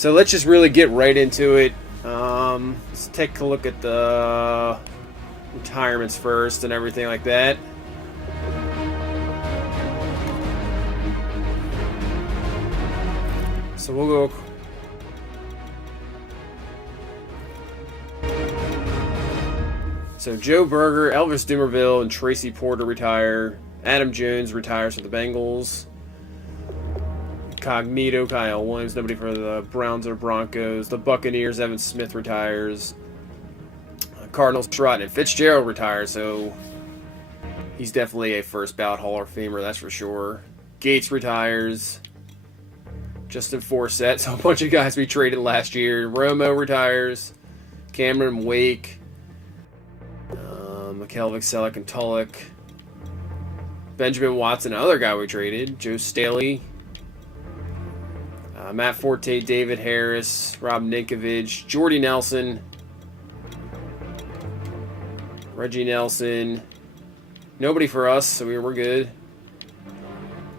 So let's just really get right into it. Let's take a look at the retirements first and everything like that. So we'll go. So Joe Berger, Elvis Dumervil, and Tracy Porter retire. Adam Jones retires for the Bengals. Cognito, Kyle Williams, nobody for the Browns or Broncos. The Buccaneers, Evan Smith retires. Cardinals, Sherrod and Fitzgerald retires, so he's definitely a first ballot Hall of Famer, that's for sure. Gates retires. Justin Forsett, so a bunch of guys we traded last year. Romo retires. Cameron Wake. McKelvin, Selleck, and Tulloch. Benjamin Watson, another guy we traded. Joe Staley. Matt Forte, David Harris, Rob Ninkovich, Jordy Nelson, Reggie Nelson. Nobody for us, so we're good.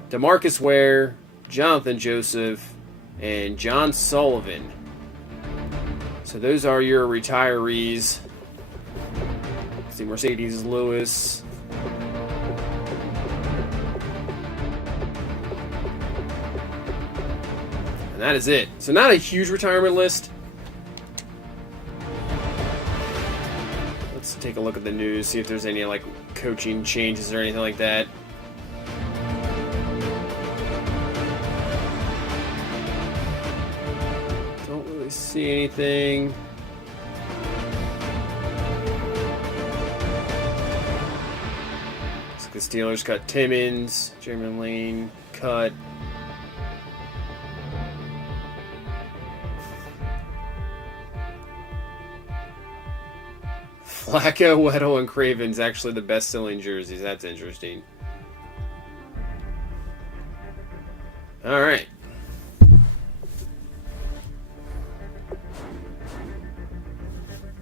DeMarcus Ware, Jonathan Joseph, and John Sullivan. So those are your retirees. Let's see, Mercedes Lewis. And that is it. So not a huge retirement list. Let's take a look at the news, see if there's any like coaching changes or anything like that. Don't really see anything. So the Steelers cut Timmons, Jeremy Lane cut. Flacco, Weddle, and Craven's actually the best-selling jerseys. That's interesting. All right.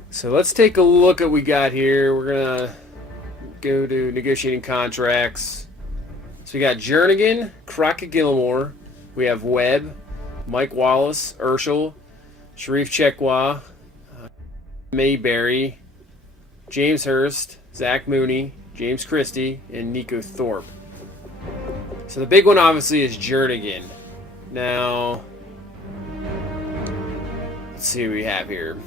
So let's take a look at what we got here. We're going to go to negotiating contracts. So we got Jernigan, Crockett Gilmore. We have Webb, Mike Wallace, Urschel, Sharif Chekwa, Mayberry, James Hurst, Zach Mooney, James Christie, and Nico Thorpe. So the big one obviously is Jernigan. Now, let's see what we have here.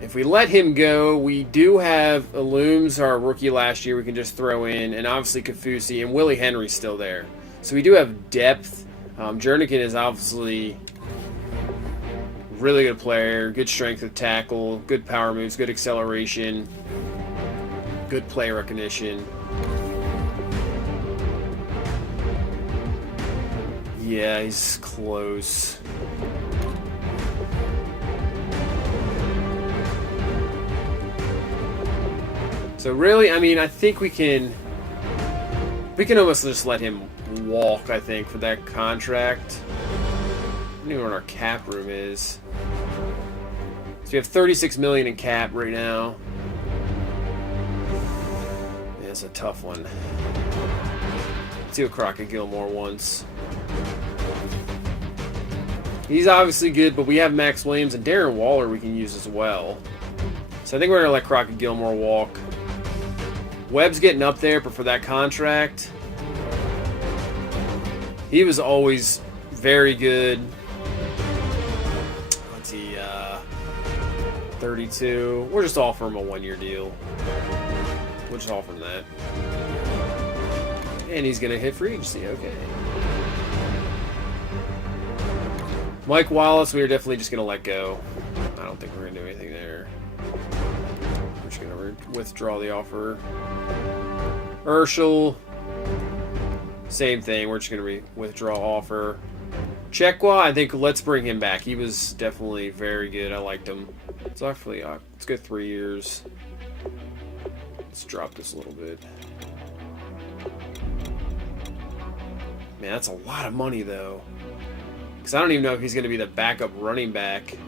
If we let him go, we do have Illumes, our rookie last year, we can just throw in, and obviously Kafusi, and Willie Henry's still there. So we do have depth. Jernigan is obviously really good player, good strength of tackle, good power moves, good acceleration, good play recognition. Yeah, he's close. So really, I mean, I think we can almost just let him walk, I think, for that contract. I don't even know what our cap room is. So we have $36 million in cap right now. Yeah, it's a tough one. Let's see what Crockett Gilmore wants. He's obviously good, but we have Max Williams and Darren Waller we can use as well. So I think we're going to let Crockett Gilmore walk. Webb's getting up there, but for that contract, he was always very good. Let's see, 32. We'll just offer him a one-year deal. We'll just offer him that. And he's going to hit free agency, okay. Mike Wallace, we are definitely just going to let go. I don't think we're going to do anything there. We're just going to withdraw the offer. Urschel, same thing. We're just going to withdraw offer. Chekwa, I think let's bring him back. He was definitely very good. I liked him. It's actually, let's go 3 years. Let's drop this a little bit. Man, that's a lot of money, though. Because I don't even know if he's going to be the backup running back.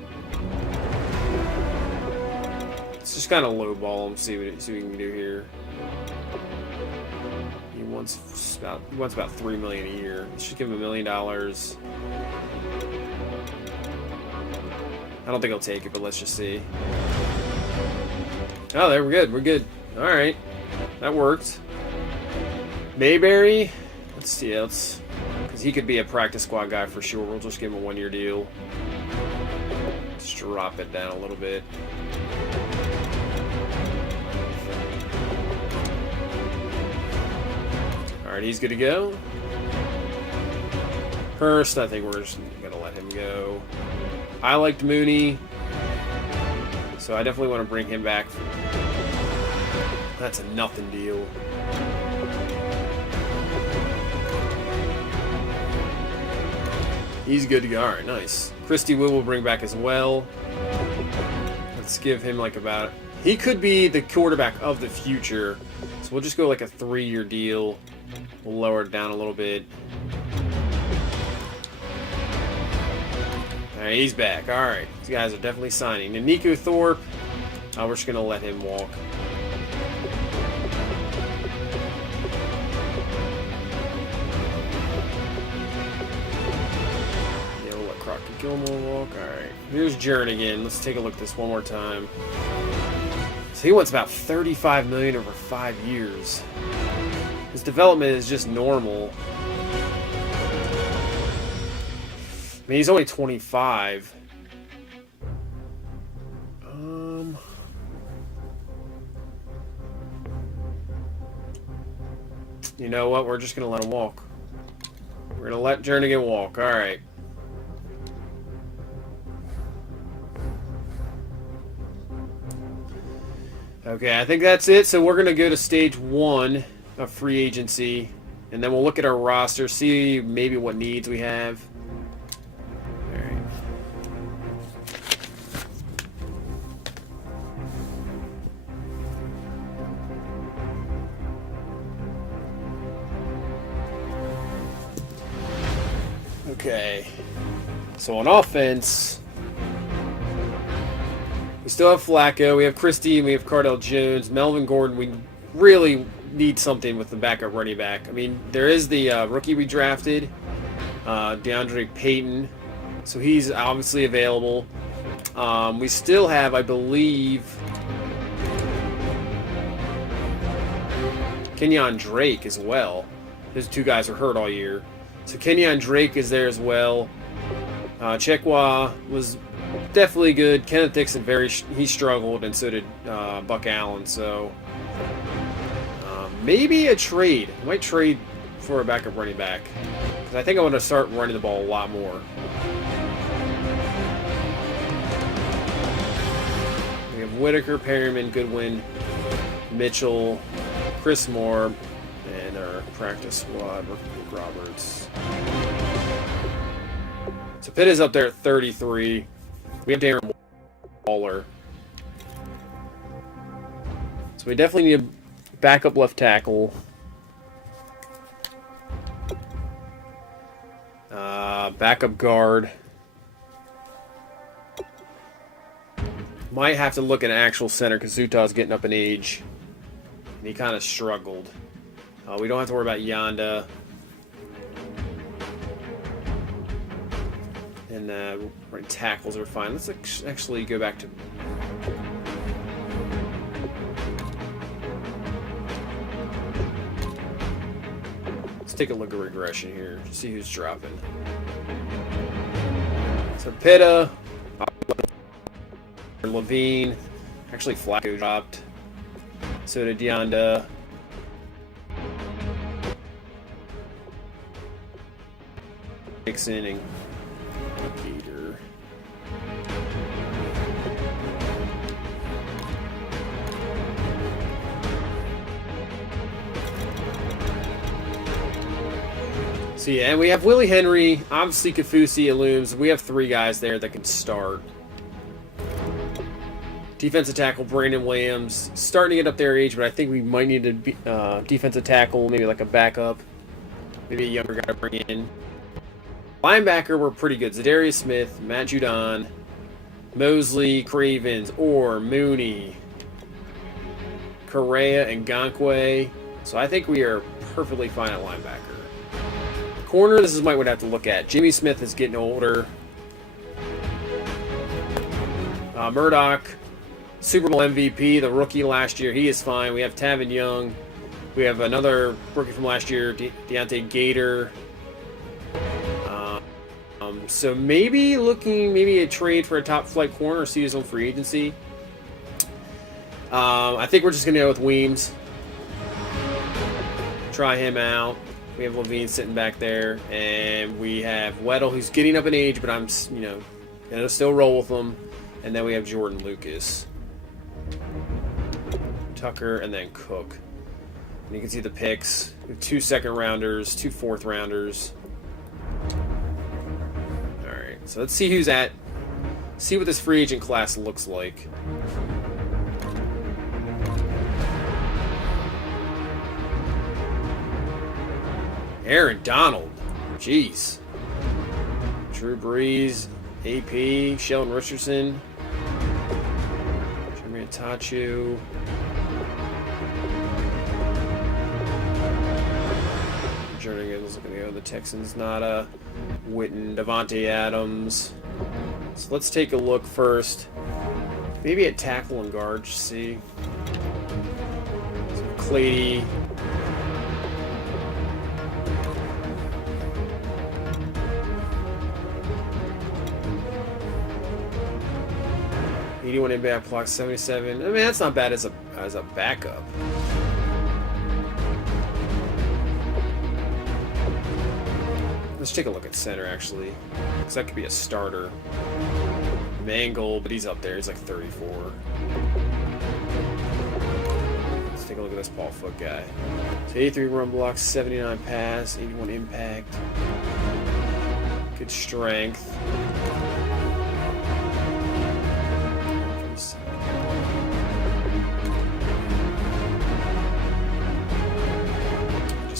Let's just kind of lowball him, see what we can do here. He wants about $3 million a year. Let's just give him $1 million. I don't think he'll take it, but let's just see. Oh, there, we're good. We're good. All right, that worked. Mayberry. Let's see. Because he could be a practice squad guy for sure. We'll just give him a 1-year deal. Just drop it down a little bit. Alright, he's good to go. Hurst, I think we're just going to let him go. I liked Mooney, so I definitely want to bring him back. That's a nothing deal. He's good to go. Alright, nice. Christy Wood will bring back as well. Let's give him like about... He could be the quarterback of the future. So we'll just go like a 3-year deal. We'll lower it down a little bit. Alright, he's back. Alright, these guys are definitely signing. And Nico Thorpe, we're just going to let him walk. Yeah, we'll let Crockett Gilmore walk. Alright, here's Jernigan. Let's take a look at this one more time. So he wants about $35 million over 5 years. His development is just normal. I mean, he's only 25. You know what? We're just going to let him walk. We're going to let Jernigan walk. All right. Okay, I think that's it. So we're going to go to stage 1 of free agency, and then we'll look at our roster, see maybe what needs we have. All right. Okay. So on offense, we still have Flacco, we have Christie, and we have Cardell Jones. Melvin Gordon, we really need something with the backup running back. I mean, there is the rookie we drafted, DeAndre Payton, so he's obviously available. We still have, I believe, Kenyon Drake as well. Those 2 guys are hurt all year. So Kenyon Drake is there as well. Chekwa was definitely good. Kenneth Dixon, he struggled, and so did Buck Allen. So maybe a trade. I might trade for a backup running back, because I think I want to start running the ball a lot more. We have Whitaker, Perryman, Goodwin, Mitchell, Chris Moore, and our practice squad, Rick Roberts. So Pitt is up there at 33. We have Darren Waller. So we definitely need a backup left tackle. Backup guard. Might have to look at an actual center because Zuta's getting up in age. And he kind of struggled. We don't have to worry about Yonda. And right tackles are fine. Let's actually go back to... Let's take a look at regression here. See who's dropping. So Pitta, Levine, actually Flacco dropped. So did Deonda. Dixon and Gator. So yeah, and we have Willie Henry, obviously Kafusi, Illumes. We have 3 guys there that can start. Defensive tackle, Brandon Williams, starting to get up their age, but I think we might need a defensive tackle, maybe like a backup, maybe a younger guy to bring in. Linebacker, we're pretty good. Zadarius Smith, Matt Judon, Mosley, Cravens, Orr, Mooney, Correa, and Gankwe. So I think we are perfectly fine at linebacker. Corner, this is might would have to look at. Jimmy Smith is getting older. Murdoch, Super Bowl MVP, the rookie last year. He is fine. We have Tavin Young. We have another rookie from last year, Deontay Gator. So maybe a trade for a top flight corner or see his own free agency. I think we're just going to go with Weems. Try him out. We have Levine sitting back there. And we have Weddle, who's getting up in age, but I'm, going to still roll with him. And then we have Jordan Lucas. Tucker, and then Cook. And you can see the picks. We have 2 second-rounders, 2 fourth-rounders. Alright, so let's see who's at. See what this free agent class looks like. Aaron Donald. Jeez. Drew Brees. AP. Sheldon Richardson. Jeremy Tachu. Jernigan's looking to go to the Texans. Nada. Witten. Devontae Adams. So let's take a look first. Maybe at tackle and guard. See. So Clady. One impact block 77. I mean, that's not bad as a backup. Let's take a look at center actually, because that could be a starter. Mangle, but he's up there. He's like 34. Let's take a look at this Paul Foot guy. So 83 run block, 79 pass, 81 impact. Good strength.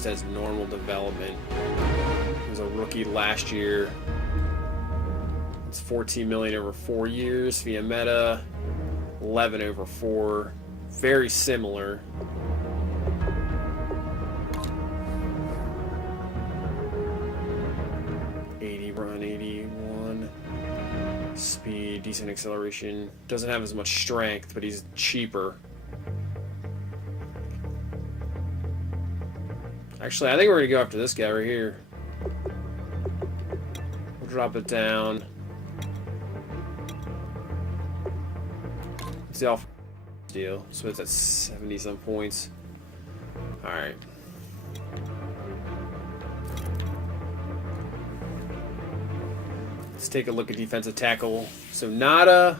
As normal development. He was a rookie last year. It's $14 million over 4 years via Meta. 11 over 4. Very similar. Run 81. Speed, decent acceleration. Doesn't have as much strength, but he's cheaper. Actually, I think we're going to go after this guy right here. We'll drop it down. It's the off deal. So it's at 70-some points. Alright. Let's take a look at defensive tackle. So Nada.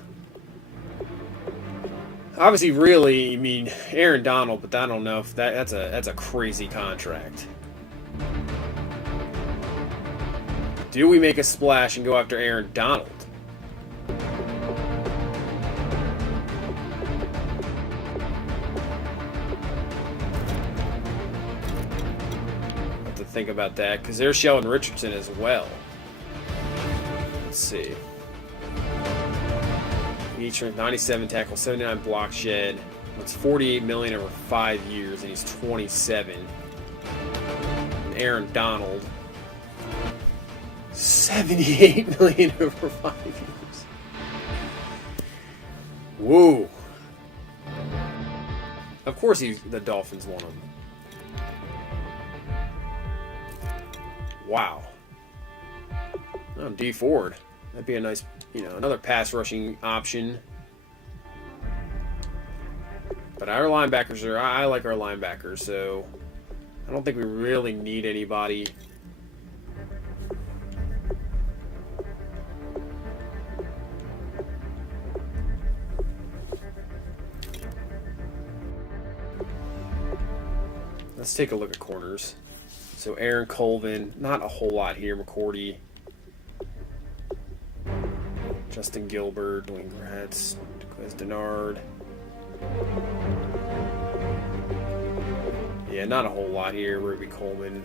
Obviously, really, I mean, Aaron Donald, but I don't know if that's a crazy contract. Do we make a splash and go after Aaron Donald? Have to think about that, because there's Sheldon Richardson as well. Let's see. Each 97 tackle, 79 block shed. It's $48 million over 5 years, and he's 27. And Aaron Donald, $78 million over 5 years. Whoa! Of course, the Dolphins want him. Wow. Oh, D Ford. That'd be a nice, another pass rushing option. But our linebackers I like our linebackers, so I don't think we really need anybody. Let's take a look at corners. So Aaron Colvin, not a whole lot here. McCourty. Justin Gilbert, Dwayne Gratz, Quez Denard. Yeah, not a whole lot here. Ruby Coleman.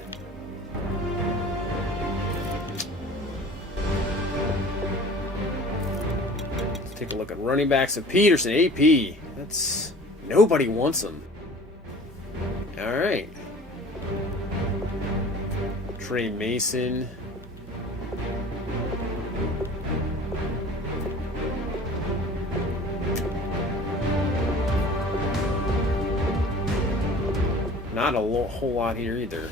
Let's take a look at running backs. So Peterson, AP. Nobody wants him. All right. Trey Mason. Not a whole lot here either.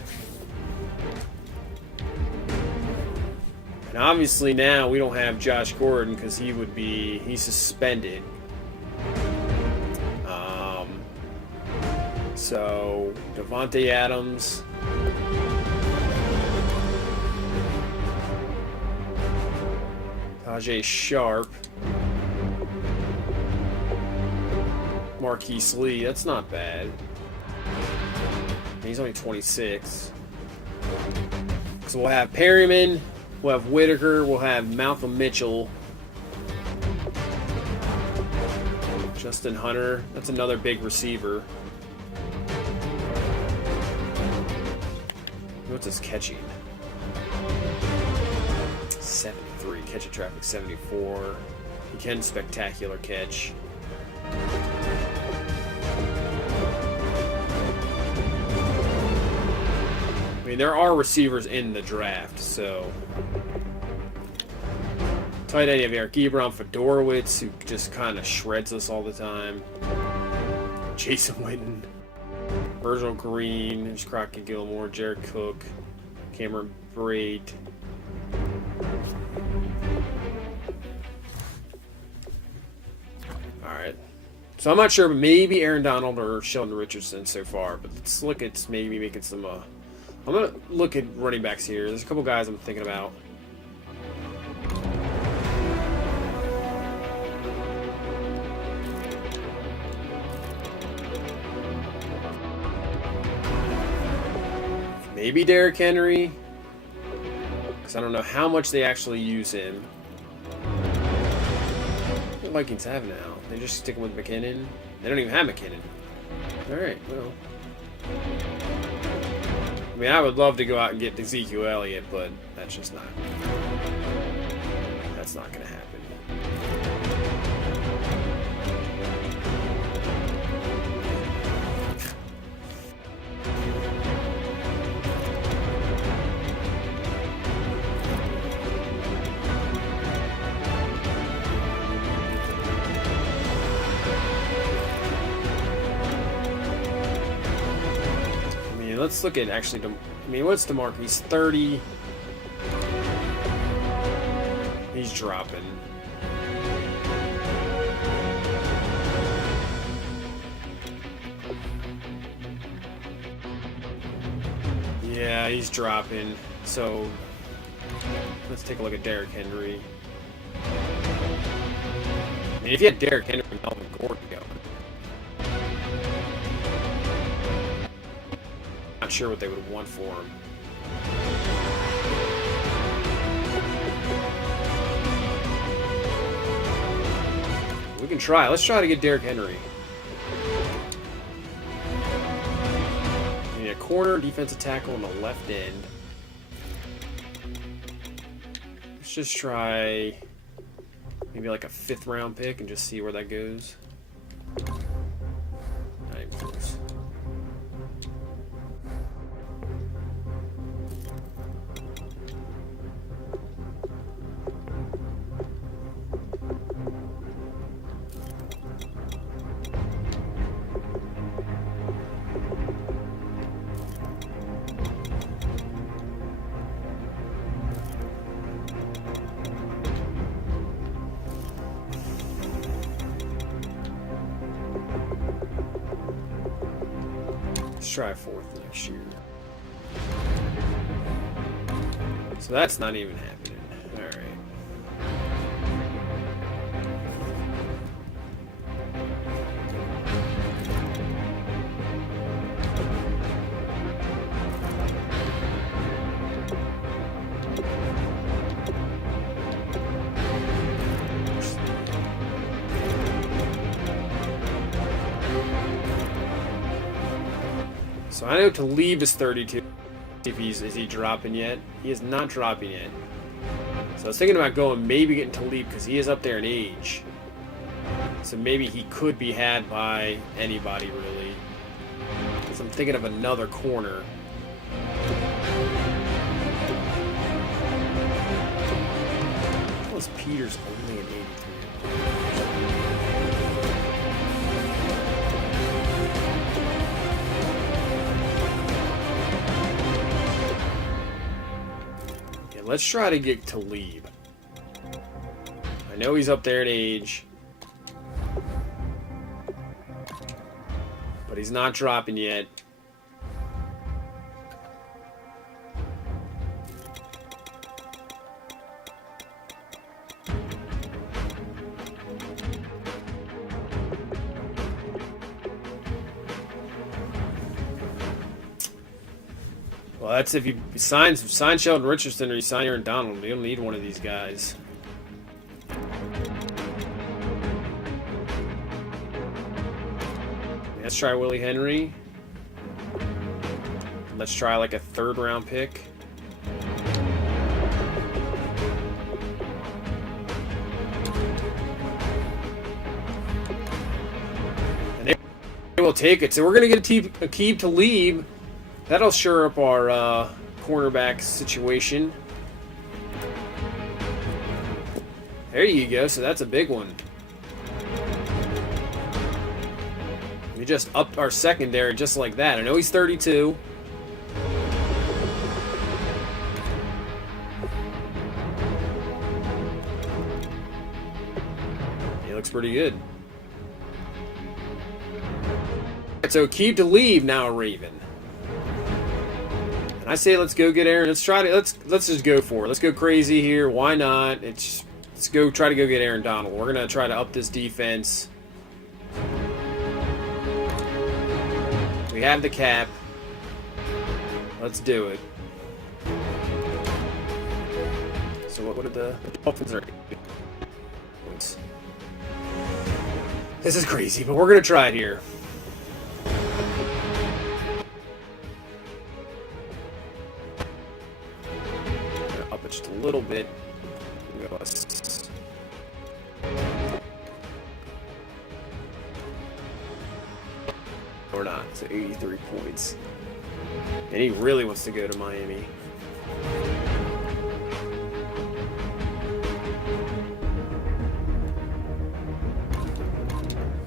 And obviously now we don't have Josh Gordon because he's suspended. So Devontae Adams. Tajay Sharp. Marquise Lee, that's not bad. He's only 26. So we'll have Perryman, we'll have Whitaker, we'll have Malcolm Mitchell. Justin Hunter, that's another big receiver. What's his catching? 73. Catch a traffic 74. He can spectacular catch. I mean, there are receivers in the draft, so. Tight end, you have Eric Ebron, Fedorowicz, who just kind of shreds us all the time. Jason Witten. Virgil Green, there's Crockett Gilmore, Jared Cook, Cameron Braid. Alright. So I'm not sure, but maybe Aaron Donald or Sheldon Richardson so far. But let's look at maybe making some... I'm going to look at running backs here. There's a couple guys I'm thinking about. Maybe Derrick Henry, because I don't know how much they actually use him. What do the Vikings have now? They're just sticking with McKinnon? They don't even have McKinnon. Alright, well. I mean, I would love to go out and get Ezekiel Elliott, but that's just not. That's not going to happen. Let's look at actually. I mean, what's DeMarco? He's 30. He's dropping. Yeah, he's dropping. So let's take a look at Derrick Henry. I mean, if you had Derrick Henry and Melvin Gordon going. Not sure what they would want for him. We can try. Let's try to get Derrick Henry. We need a corner, defensive tackle on the left end. Let's just try maybe like a 5th round pick and just see where that goes. Not even close. Try 4th next year. So that's not even happening. Alright. So I know Talib is 32. Is he dropping yet? He is not dropping yet. So I was thinking about maybe getting Talib because he is up there in age. So maybe he could be had by anybody really. Because I'm thinking of another corner. Peter's only an 83. Okay, let's try to get Talib. I know he's up there in age, but he's not dropping yet. Well, that's if you sign Sheldon Richardson or you sign Aaron Donald. You don't need one of these guys. Let's try Willie Henry. Let's try like a 3rd round pick. And they will take it. So we're going to get Aqib Talib. That'll shore up our cornerback situation. There you go. So that's a big one. We just upped our secondary just like that. I know he's 32. He looks pretty good. So Aqib Talib now a Raven. And I say let's go get Aaron. Let's just go for it. Let's go crazy here. Why not? Let's go try to go get Aaron Donald. We're gonna try to up this defense. We have the cap. Let's do it. So what did the Dolphins are? This is crazy, but we're gonna try it here. Up it just a little bit. Go or not. So 83 points. And he really wants to go to Miami.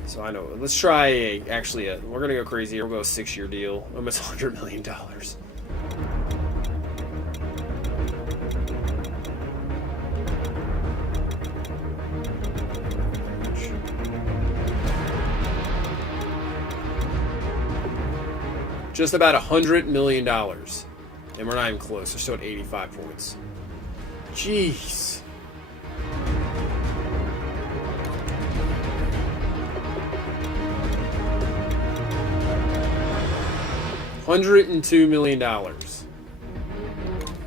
So I know. Let's try we're going to go crazy here. We'll go a 6-year deal. Almost $100 million. Just about $100 million. And we're not even close. We're still at 85 points. Jeez. $102 million.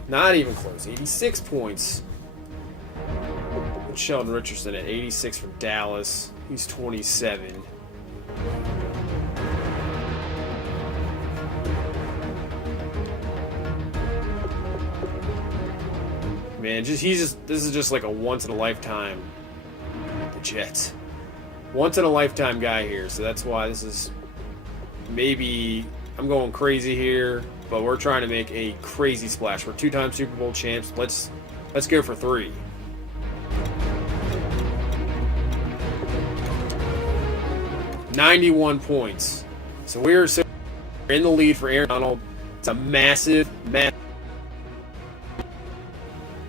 Not even close. 86 points. Sheldon Richardson at 86 from Dallas. He's 27. Man, this is just like a once in a lifetime. The Jets. Once in a lifetime guy here, so that's why this is maybe I'm going crazy here, but we're trying to make a crazy splash. We're 2-time Super Bowl champs. Let's go for 3. $91 points. So we're in the lead for Aaron Donald. It's a massive.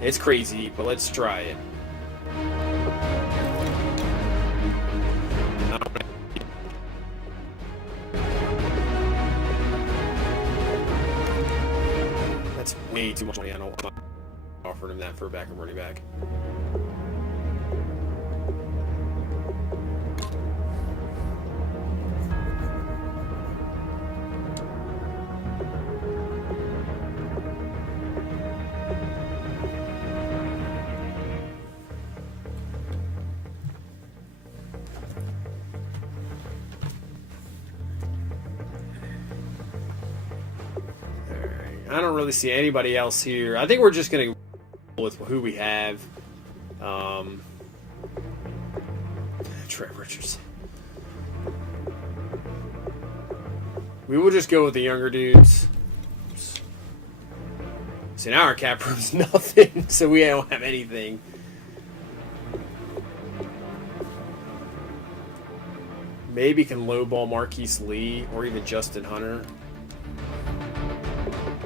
It's crazy, but let's try it. That's way too much money. I'm not offering him that for a backup running back. I don't really see anybody else here. I think we're just going to go with who we have. Trey Richardson. We will just go with the younger dudes. See, now our cap room's nothing, so we don't have anything. Maybe can lowball Marquise Lee or even Justin Hunter.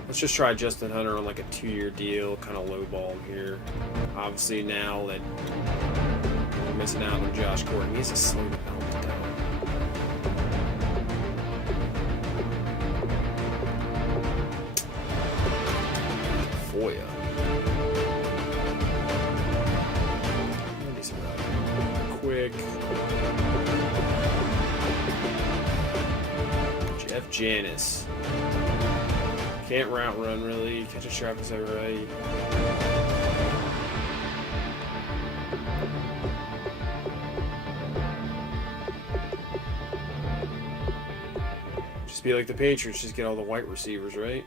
Let's just try Justin Hunter on like a 2-year deal, kind of lowball him here. Obviously now that we're missing out on Josh Gordon, he's a slow development down. Foya. Quick. Jeff Janis. Can't route run really. Catch a Travis right. Just be like the Patriots, just get all the white receivers, right?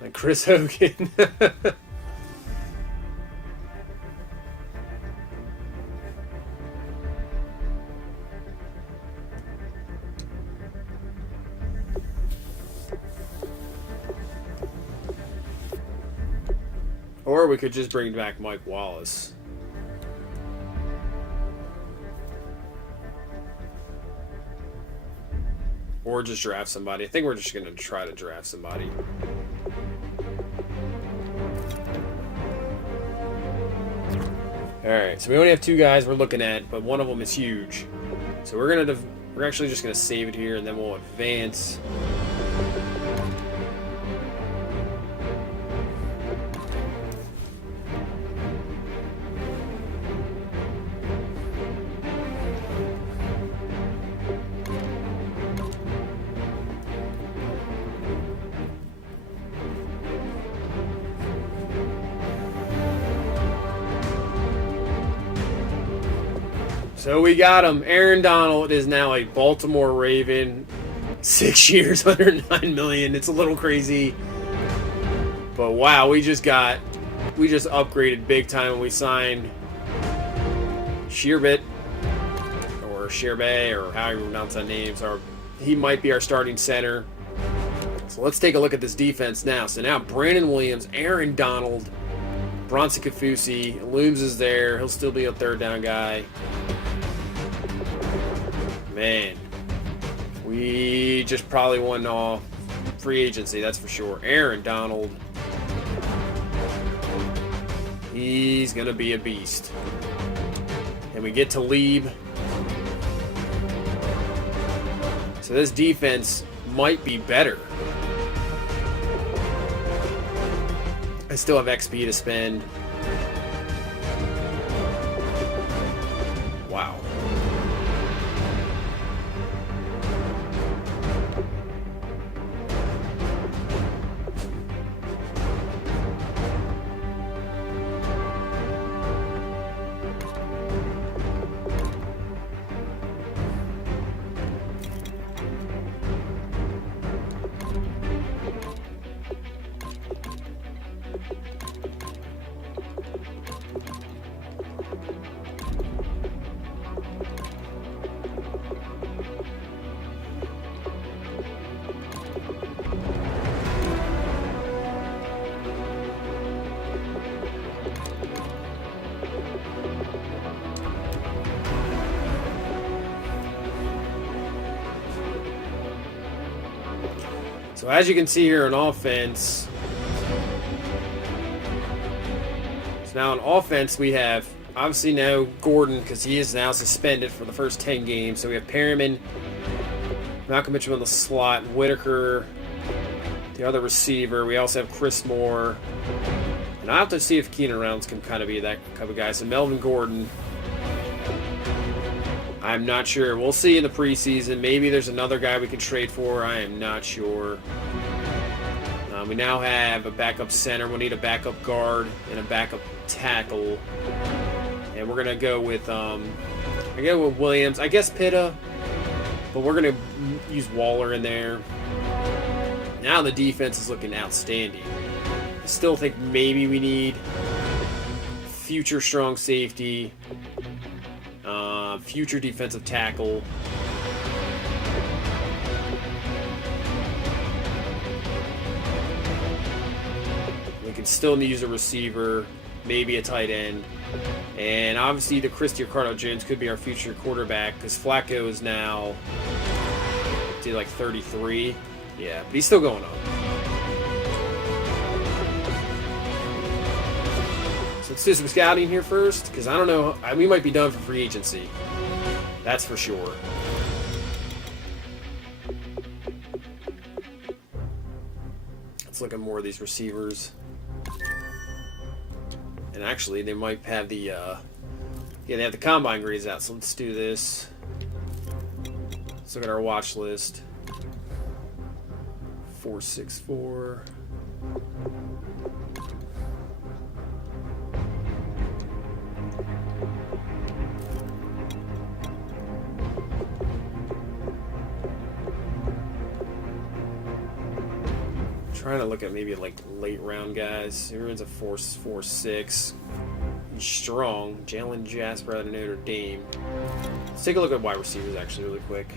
Like Chris Hogan. Or we could just bring back Mike Wallace. Or just draft somebody. I think we're just going to try to draft somebody. Alright, so we only have 2 guys we're looking at, but one of them is huge. So we're actually just going to save it here, and then we'll advance. So we got him. Aaron Donald is now a Baltimore Raven. 6 years, $109 million. It's a little crazy. But wow, we just upgraded big time when we signed Shearbit or Shearbay or however you pronounce that name. So he might be our starting center. So let's take a look at this defense now. So now Brandon Williams, Aaron Donald, Bronson Kafusi, Looms is there. He'll still be a third down guy. Man, we just probably won all free agency, that's for sure. Aaron Donald, he's going to be a beast. And we get to Lieb. So this defense might be better. I still have XP to spend. Wow. So as you can see here on offense, now on offense we have obviously now Gordon because he is now suspended for the first 10 games. So we have Perriman, Malcolm Mitchell in the slot, Whitaker, the other receiver. We also have Chris Moore. And I have to see if Keenan Rounds can kind of be that type of guy. So Melvin Gordon, I'm not sure. We'll see in the preseason. Maybe there's another guy we can trade for. I am not sure. We now have a backup center. We'll need a backup guard and a backup tackle. And we're going to go with, Williams. I guess Pitta. But we're going to use Waller in there. Now the defense is looking outstanding. I still think maybe we need future strong safety. Future defensive tackle. We can still use a receiver. maybe a tight end. And obviously, either Christie or Cardinal Jones could be our future quarterback because Flacco is now like 33. Yeah, but he's still going up. So let's do some scouting here first because I don't know. We might be done for free agency. That's for sure. Let's look at more of these receivers. And actually, they might have the they have the combine grades out. So let's do this. Let's look at our watch list. 464. Trying to look at maybe like late round guys. Everyone's a 4.46. He's strong. Jalen Jasper out of Notre Dame. Let's take a look at wide receivers actually really quick.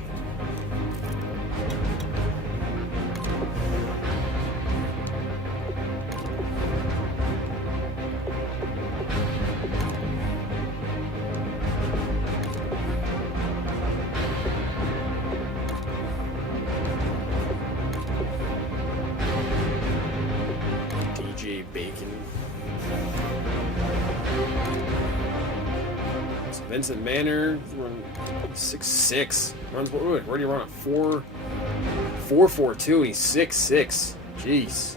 Bacon. So Vincent Manor, 6'6". Runs where do you run at 4.42? He's 6'6". Jeez.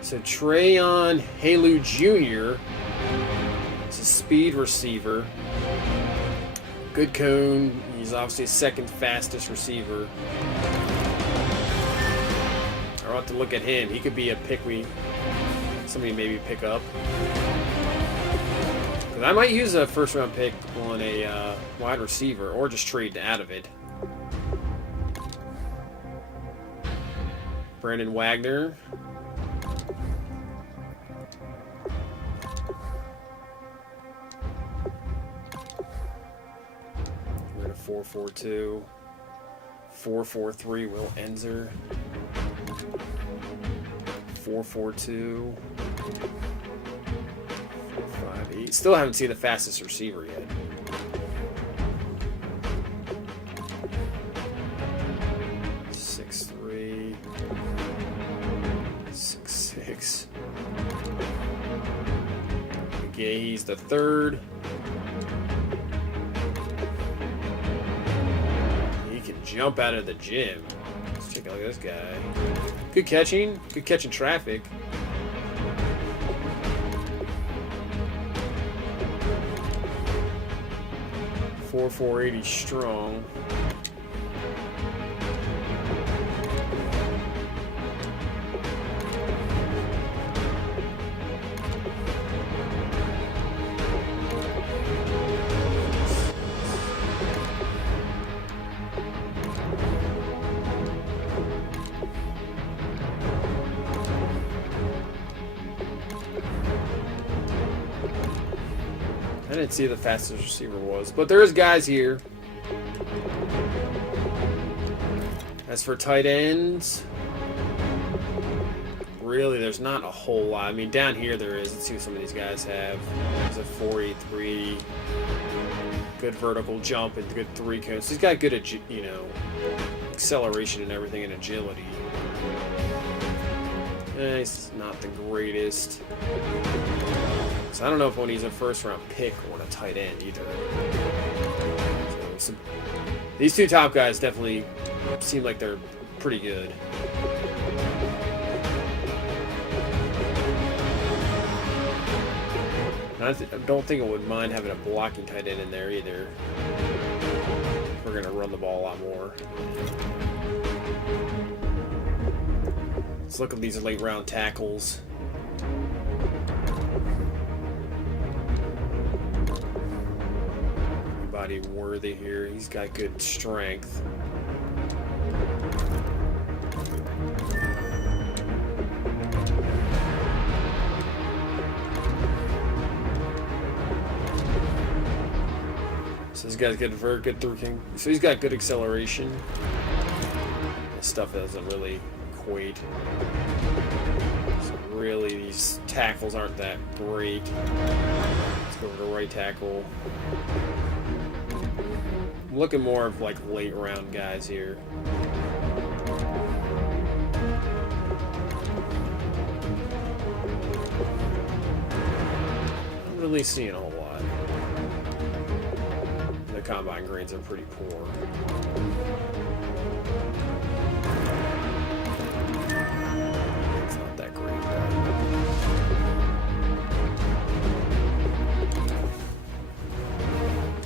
So Trayon Halu Jr. is a speed receiver. Good cone. He's obviously second fastest receiver. I'll have to look at him. He could be a pick somebody maybe pick up. Because I might use a first round pick on a wide receiver or just trade out of it. Brandon Wagner. We're at a 4.42. 4.43 Will Enzer. 4.42. 4.58. Still haven't seen the fastest receiver yet. Six three. 6'6". McGahee's the third. He can jump out of the gym. Let's check out this guy. Good catching traffic. .480 strong. I didn't see the fastest receiver was, but there is guys here. As for tight ends, really there's not a whole lot. I mean, down here there is. Let's see what some of these guys have. There's a 4.83, good vertical jump and good three cones. He's got good, acceleration and everything and agility. He's not the greatest. So I don't know if one needs a first-round pick or a tight end either. So these two top guys definitely seem like they're pretty good. I don't think I would mind having a blocking tight end in there either. We're going to run the ball a lot more. Let's look at these late-round tackles. Body worthy here. He's got good strength. So this guy's got a very good through king. So he's got good acceleration. This stuff doesn't really equate. So really, these tackles aren't that great. Let's go over to right tackle. I'm looking more of like late round guys here. Not really seeing a whole lot. The combine grades are pretty poor. It's not that great.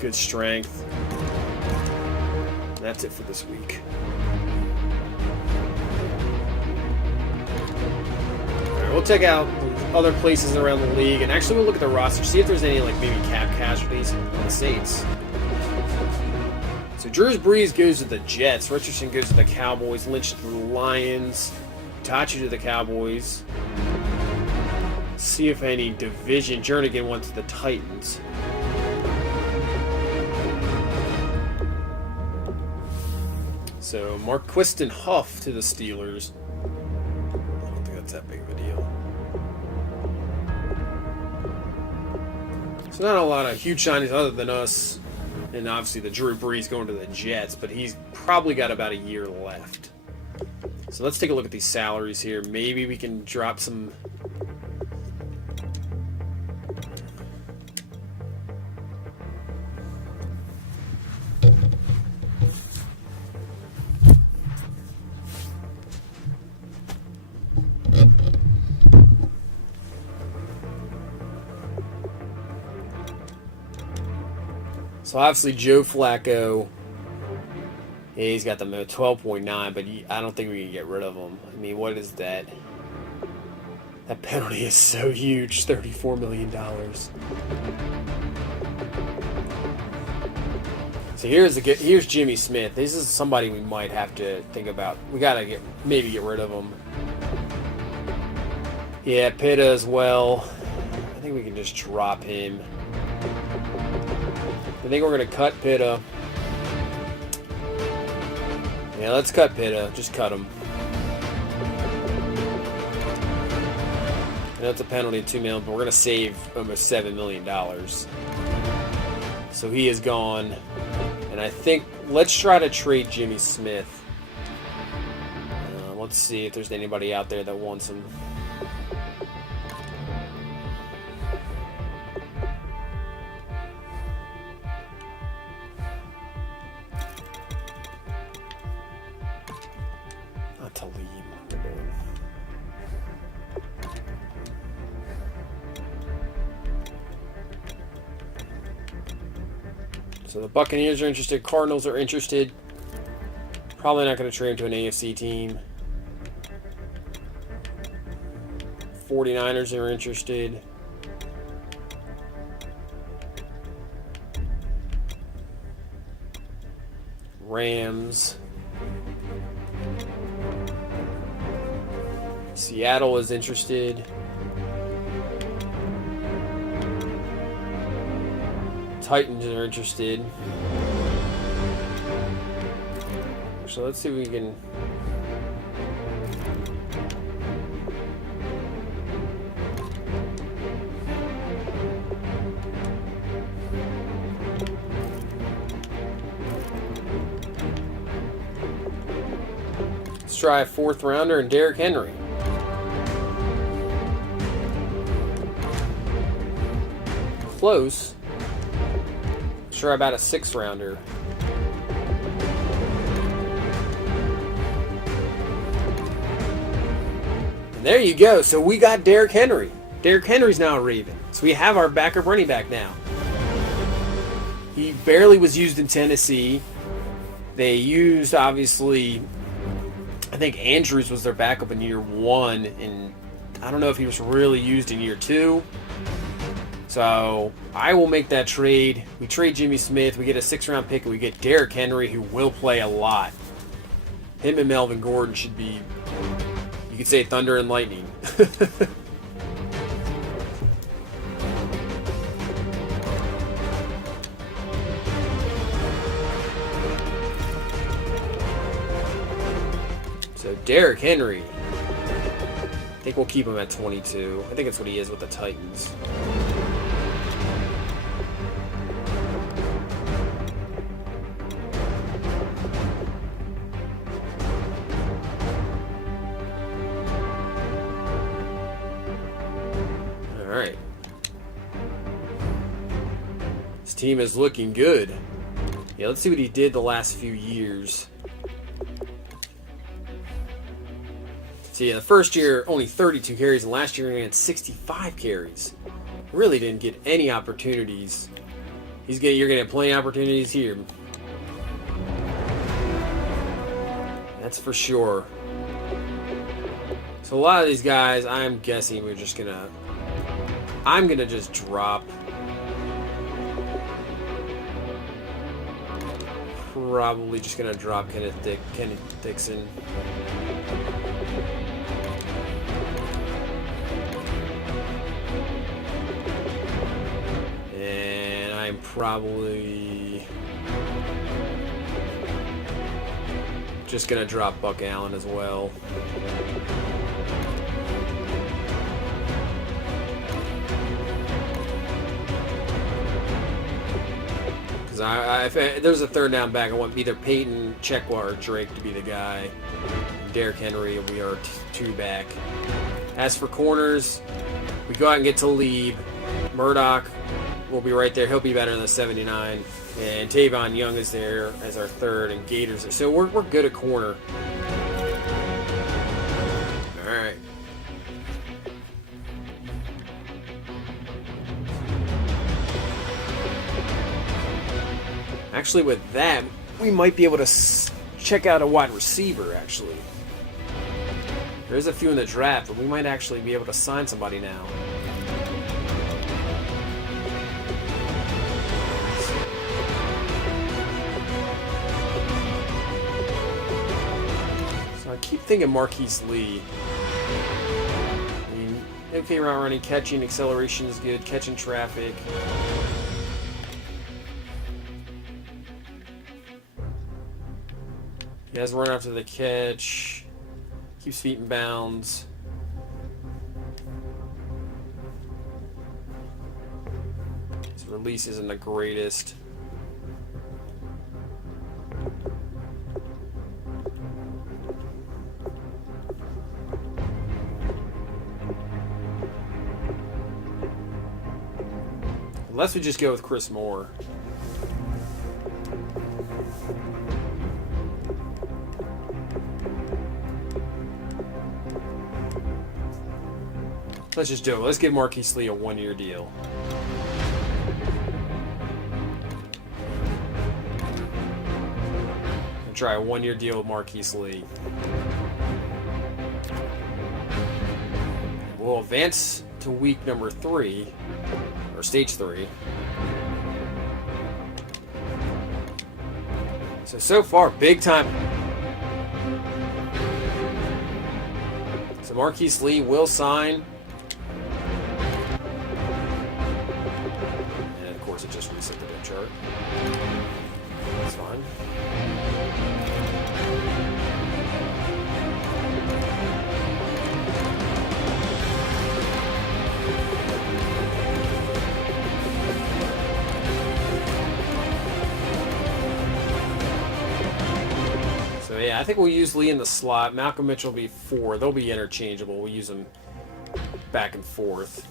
Good strength. That's it for this week. Alright, we'll check out other places around the league, and actually we'll look at the roster, see if there's any like maybe cap casualties on the Saints. So Drew Brees goes to the Jets, Richardson goes to the Cowboys, Lynch to the Lions, Tachi to the Cowboys. See if any division. Jernigan went to the Titans. So Marquist and Huff to the Steelers. I don't think that's that big of a deal. So not a lot of huge signings other than us, and obviously the Drew Brees going to the Jets, but he's probably got about a year left. So let's take a look at these salaries here. Maybe we can drop some. So obviously Joe Flacco, yeah, he's got the 12.9, but I don't think we can get rid of him. I mean, what is that? That penalty is so huge, $34 million. So here's Jimmy Smith. This is somebody we might have to think about. We gotta maybe get rid of him. Yeah, Pitta as well. I think we can just drop him. I think we're going to cut Pitta. Yeah, let's cut Pitta. Just cut him. And that's a penalty of $2 million, but we're going to save almost $7 million. So he is gone. And I think, let's try to trade Jimmy Smith. Let's see if there's anybody out there that wants him. So the Buccaneers are interested. Cardinals are interested. Probably not going to trade him to an AFC team. 49ers are interested. Rams. Seattle is interested. Titans are interested. So let's see if we can. Let's try a 4th rounder and Derrick Henry. Close. Sure about a 6th rounder. And there you go. So we got Derrick Henry. Derrick Henry's now a Raven. So we have our backup running back now. He barely was used in Tennessee. They used, obviously, I think Andrews was their backup in year 1, and I don't know if he was really used in year 2. So I will make that trade. We trade Jimmy Smith. We get a 6th-round pick, and we get Derrick Henry, who will play a lot. Him and Melvin Gordon should be, you could say, thunder and lightning. So Derrick Henry. I think we'll keep him at 22. I think that's what he is with the Titans. All right. This team is looking good. Yeah, let's see what he did the last few years. So yeah, the first year only 32 carries, and last year he had 65 carries. Really didn't get any opportunities. You're gonna have plenty of opportunities here. That's for sure. So a lot of these guys, I'm guessing I'm gonna just drop. Probably just gonna drop Kenneth Dixon. And I'm probably just gonna drop Buck Allen as well. If there's a third down back, I want either Peyton, Chekwa, or Drake to be the guy. Derrick Henry will be our two back. As for corners, we go out and get Talib. Murdoch will be right there. He'll be better than the 79. And Tavon Young is there as our third, and Gators. So we're good at corner. All right. Actually, with that, we might be able to check out a wide receiver, actually. There's a few in the draft, but we might actually be able to sign somebody now. So I keep thinking Marquise Lee. I mean, okay, route running, catching, acceleration is good, catching traffic. He has run after the catch. Keeps feet in bounds. His release isn't the greatest. Unless we just go with Chris Moore. Let's just do it. Let's give Marquise Lee a one-year deal. And try a one-year deal with Marquise Lee. We'll advance to week number 3, or stage 3. So far, big time. So Marquise Lee will sign. It just reset the depth chart. That's fine. So yeah, I think we'll use Lee in the slot. Malcolm Mitchell will be 4. They'll be interchangeable. We'll use them back and forth.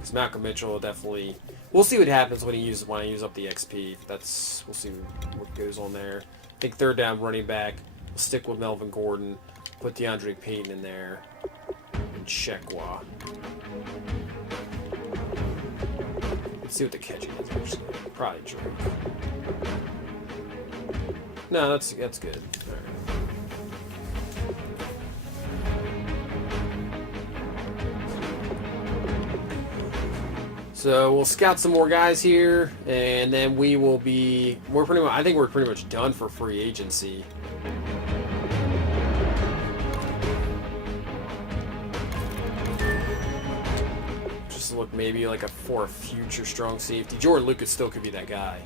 Because Malcolm Mitchell will definitely. We'll see what happens when I use up the XP. We'll see what goes on there. I think third down running back. We'll stick with Melvin Gordon. Put DeAndre Payton in there. And Chekwa. Let's see what the catching is actually. Probably Drake. No, that's good. All right. So we'll scout some more guys here, and then I think we're pretty much done for free agency. Just look maybe like for a future strong safety. Jordan Lucas still could be that guy.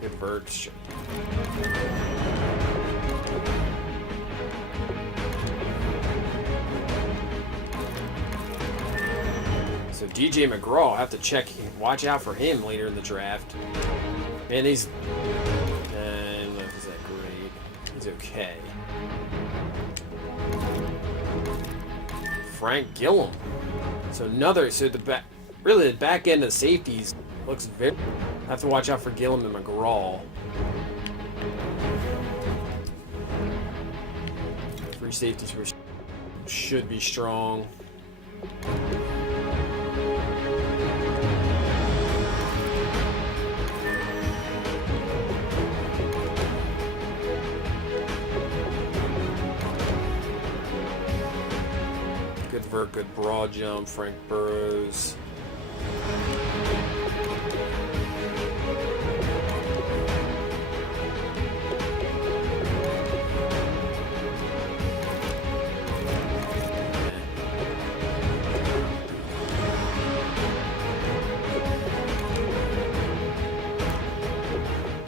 Good Verge. DJ McGraw. I'll have to watch out for him later in the draft. Man, he's... I don't know if he's that great. He's okay. Frank Gillum. So really the back end of safeties looks very... I have to watch out for Gillum and McGraw. Free safeties should be strong. Good vert, good broad jump, Frank Burrows.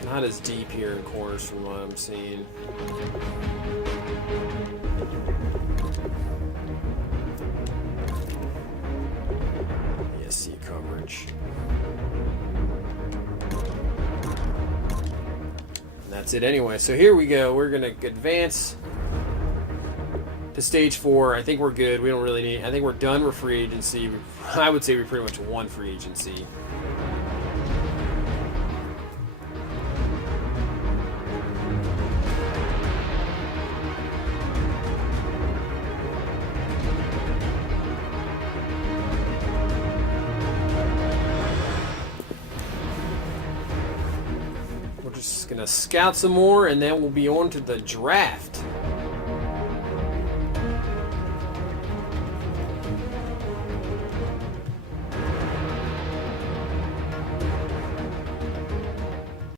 Not as deep here in corners from what I'm seeing. ESC coverage. And that's it anyway. So here we go. We're going to advance to stage 4. I think we're good. We don't really need... I think we're done with free agency. I would say we pretty much won free agency. Just gonna scout some more, and then we'll be on to the draft.